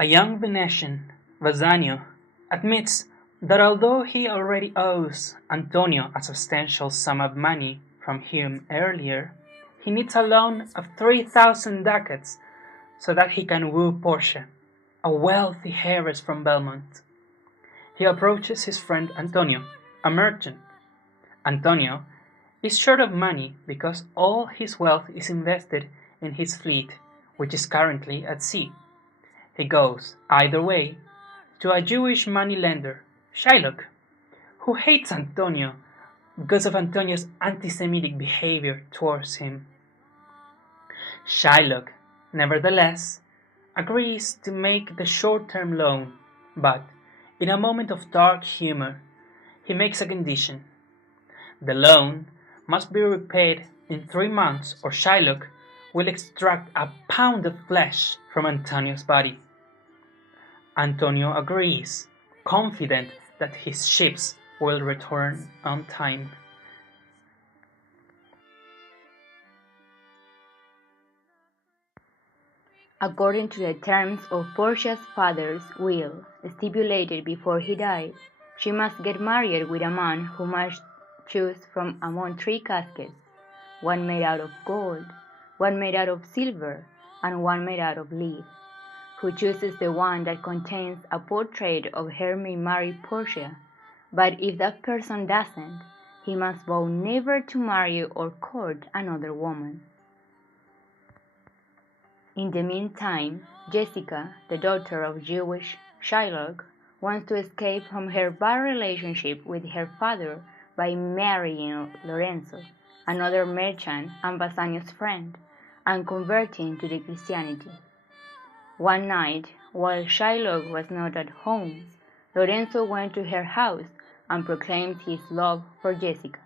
A young Venetian, Bassanio, admits that although he already owes Antonio a substantial sum of money from him earlier, he needs a loan of 3,000 ducats so that he can woo Portia, a wealthy heiress from Belmont. He approaches his friend Antonio, a merchant. Antonio is short of money because all his wealth is invested in his fleet, which is currently at sea. He goes, either way, to a Jewish moneylender, Shylock, who hates Antonio because of Antonio's anti-Semitic behavior towards him. Shylock, nevertheless, agrees to make the short-term loan, but, in a moment of dark humor, he makes a condition. The loan must be repaid in 3 months or Shylock will extract a pound of flesh from Antonio's body. Antonio agrees, confident that his ships will return on time. According to the terms of Portia's father's will, stipulated before he died, she must get married with a man who must choose from among 3 caskets, one made out of gold, one made out of silver, and one made out of lead. Who chooses the one that contains a portrait of her may marry Portia, but if that person doesn't, he must vow never to marry or court another woman. In the meantime, Jessica, the daughter of Jewish Shylock, wants to escape from her bad relationship with her father by marrying Lorenzo, another merchant and Bassanio's friend, and converting to the Christianity. One night, while Shylock was not at home, Lorenzo went to her house and proclaimed his love for Jessica.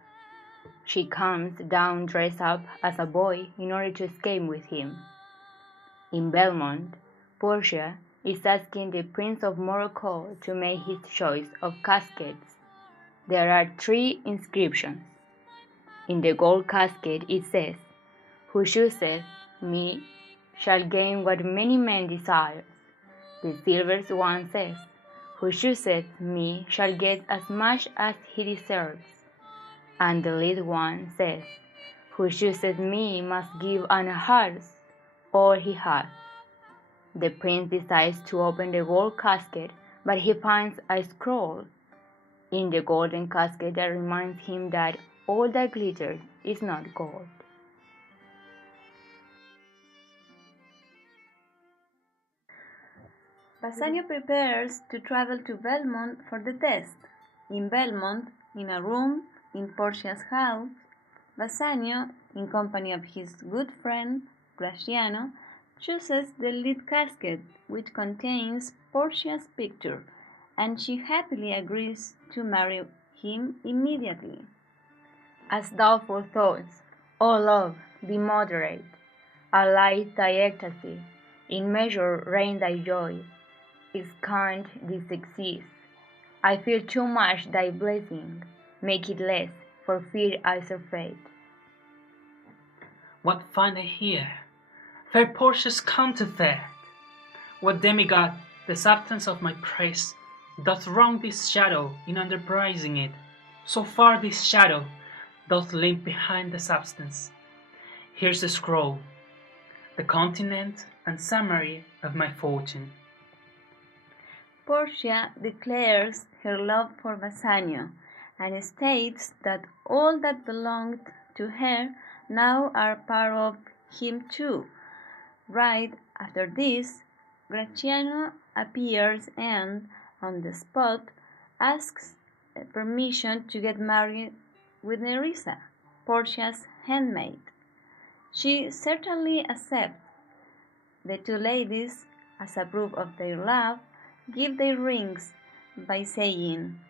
She comes down dressed up as a boy in order to escape with him. In Belmont, Portia is asking the Prince of Morocco to make his choice of caskets. There are 3 inscriptions. In the gold casket it says, "Who chooseth me shall gain what many men desire." The silver one says, "Who chooseth me shall get as much as he deserves." And the lead one says, "Who chooseth me must give an horse all he has." The prince decides to open the gold casket, but he finds a scroll in the golden casket that reminds him that all that glitters is not gold. Bassanio prepares to travel to Belmont for the test. In Belmont, in a room in Portia's house, Bassanio, in company of his good friend Gratiano, chooses the lead casket, which contains Portia's picture, and she happily agrees to marry him immediately. As doubtful thoughts, O love, be moderate, alight thy ecstasy, in measure reign thy joy, scant this exists. I feel too much thy blessing, make it less, for fear I surfeit. What find I here? Fair Portia's counterfeit! What demigod, the substance of my praise, doth wrong this shadow in underprising it? So far this shadow doth limp behind the substance. Here's the scroll, the continent and summary of my fortune. Portia declares her love for Bassanio and states that all that belonged to her now are part of him too. Right after this, Gratiano appears and, on the spot, asks permission to get married with Nerissa, Portia's handmaid. She certainly accepts. The 2 ladies, as a proof of their love, give their rings by saying,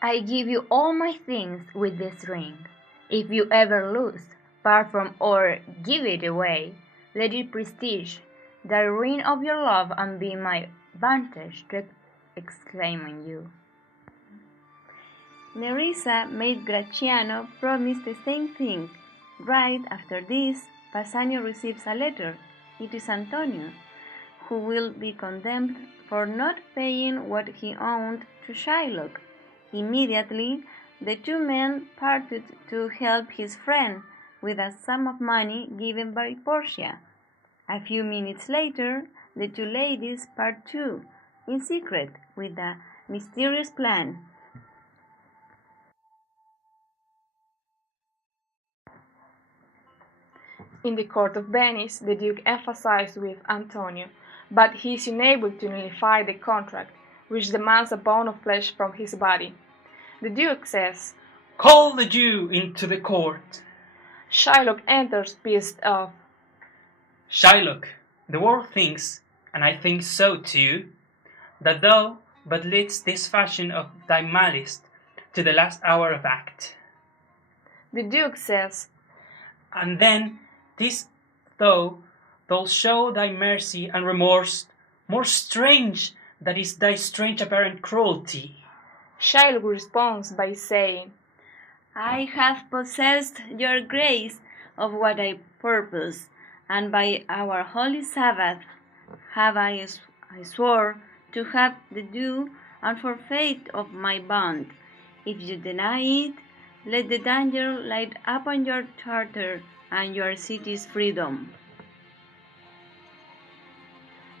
I give you all my things with this ring. If you ever lose, part from or give it away, let it prestige the ring of your love and be my vantage to exclaim on you. Nerissa made Gratiano promise the same thing. Right after this, Bassanio receives a letter. It is Antonio, who will be condemned for not paying what he owed to Shylock. Immediately, the two men parted to help his friend with a sum of money given by Portia. A few minutes later, the two ladies part too, in secret, with a mysterious plan. In the court of Venice, the Duke emphasizes with Antonio, but he is unable to nullify the contract, which demands a pound of flesh from his body. The Duke says, "Call the Jew into the court." Shylock enters pissed off. "Shylock, the world thinks, and I think so too, that thou but leadst this fashion of thy malice to the last hour of act. The Duke says, And then this thou show thy mercy and remorse more strange than is thy strange apparent cruelty. Shylock responds by saying, I have possessed your grace of what I purpose, and by our holy Sabbath have I swore to have the due and forfeit of my bond. If you deny it, let the danger light upon your charter and your city's freedom.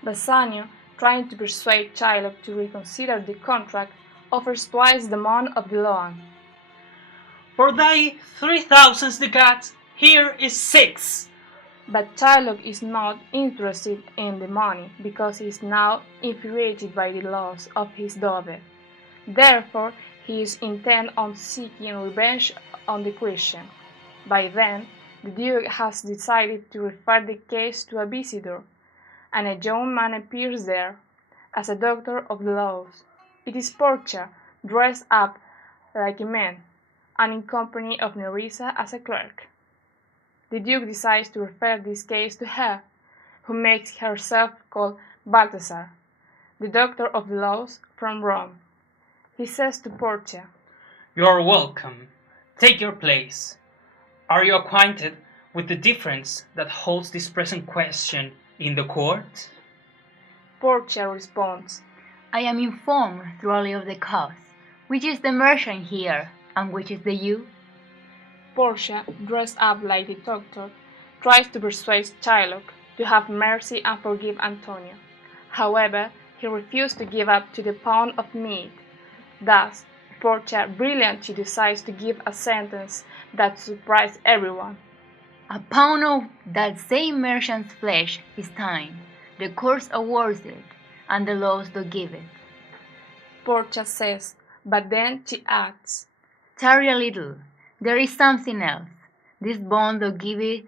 Bassanio, trying to persuade Shylock to reconsider the contract, offers twice the amount of the loan. For thy 3,000 ducats, here is 6. But Shylock is not interested in the money, because he is now infuriated by the loss of his daughter. Therefore, he is intent on seeking revenge on the Christian. By then, the Duke has decided to refer the case to a visitor, and a young man appears there as a doctor of the laws. It is Portia, dressed up like a man, and in company of Nerissa as a clerk. The Duke decides to refer this case to her, who makes herself call Balthasar, the doctor of the laws from Rome. He says to Portia, You are welcome. Take your place. Are you acquainted with the difference that holds this present question in the court? Portia responds, I am informed thoroughly of the cause. Which is the merchant here, and which is the Jew? Portia, dressed up like the doctor, tries to persuade Shylock to have mercy and forgive Antonio. However, he refused to give up to the pound of meat. Thus, Portia brilliantly decides to give a sentence that surprised everyone. A pound of that same merchant's flesh is thine. The court awards it, and the laws do give it. Portia says, but then she adds, Tarry a little. There is something else. This bond do give it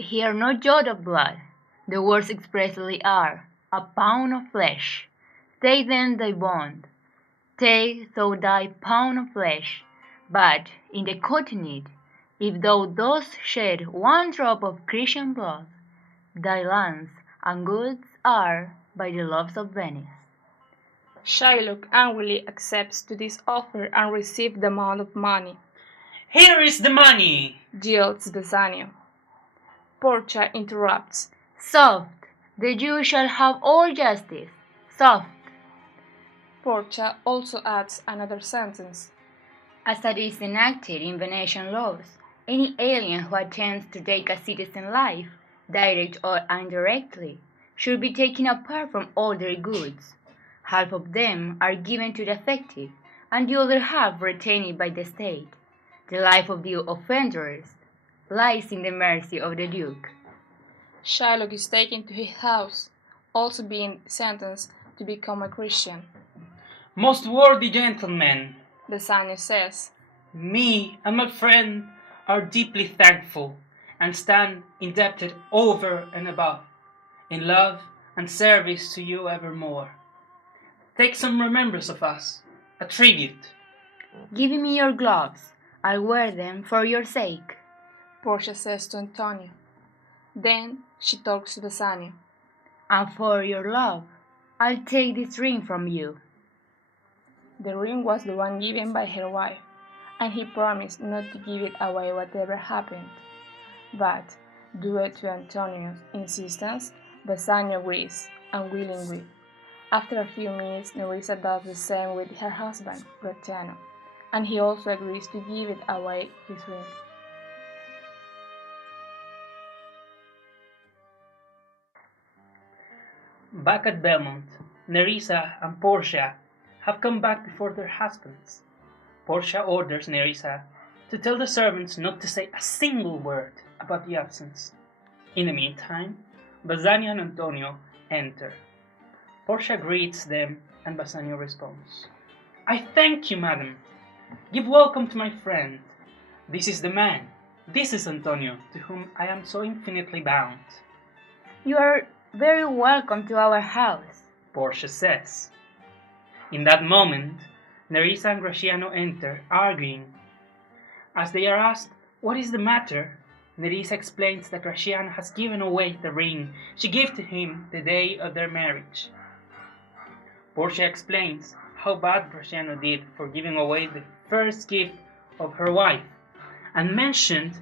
here no jot of blood. The words expressly are, a pound of flesh. Take then thy bond. Take thou thy pound of flesh. But in the continued, if thou dost shed one drop of Christian blood, thy lands and goods are by the laws of Venice. Shylock angrily accepts to this offer and receives the amount of money. Here is the money, yells Bassanio. Portia interrupts. Soft! The Jew shall have all justice. Soft! Portia also adds another sentence. As it is enacted in Venetian laws, any alien who attempts to take a citizen's life, direct or indirectly, should be taken apart from all their goods. Half of them are given to the affected, and the other half retained by the state. The life of the offenders lies in the mercy of the Duke. Shylock is taken to his house, also being sentenced to become a Christian. Most worthy gentlemen, Bassanio says, me and my friend are deeply thankful and stand indebted over and above in love and service to you evermore. Take some remembrance of us, a tribute. Give me your gloves. I'll wear them for your sake, Portia says to Antonio. Then she talks to Bassanio. And for your love, I'll take this ring from you. The ring was the one given by her wife, and he promised not to give it away whatever happened. But, due to Antonio's insistence, Bassanio agrees, unwillingly. After a few minutes, Nerissa does the same with her husband, Graziano, and he also agrees to give it away his ring. Back at Belmont, Nerissa and Portia have come back before their husbands. Portia orders Nerissa to tell the servants not to say a single word about the absence. In the meantime, Bassanio and Antonio enter. Portia greets them and Bassanio responds, "I thank you, madam. Give welcome to my friend. This is the man. This is Antonio, to whom I am so infinitely bound." You are very welcome to our house, Portia says. In that moment, Nerissa and Graziano enter, arguing. As they are asked what is the matter, Nerissa explains that Graziano has given away the ring she gave to him the day of their marriage. Portia explains how bad Graziano did for giving away the first gift of her wife, and mentioned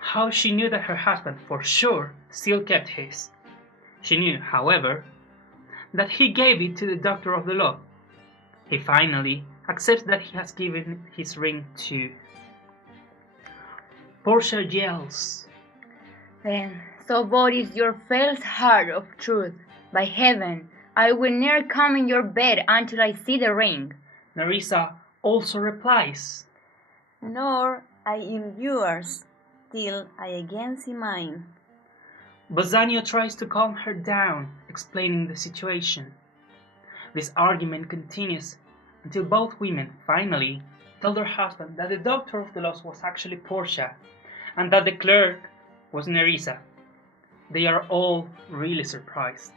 how she knew that her husband for sure still kept his. She knew, however, that he gave it to the doctor of the law. He finally accepts that he has given his ring too. Portia yells, Then, so bold is your false heart of truth. By heaven, I will ne'er come in your bed until I see the ring. Nerissa also replies, Nor I in yours, till I again see mine. Bassanio tries to calm her down, explaining the situation. This argument continues until both women finally tell their husband that the doctor of the laws was actually Portia, and that the clerk was Nerissa. They are all really surprised.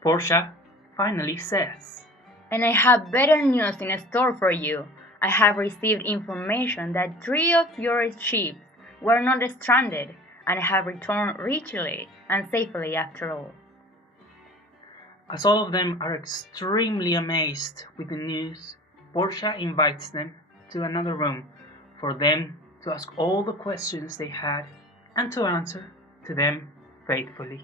Portia finally says, And I have better news in store for you. I have received information that 3 of your ships were not stranded, and have returned richly and safely after all. As all of them are extremely amazed with the news, Portia invites them to another room for them to ask all the questions they had and to answer to them faithfully.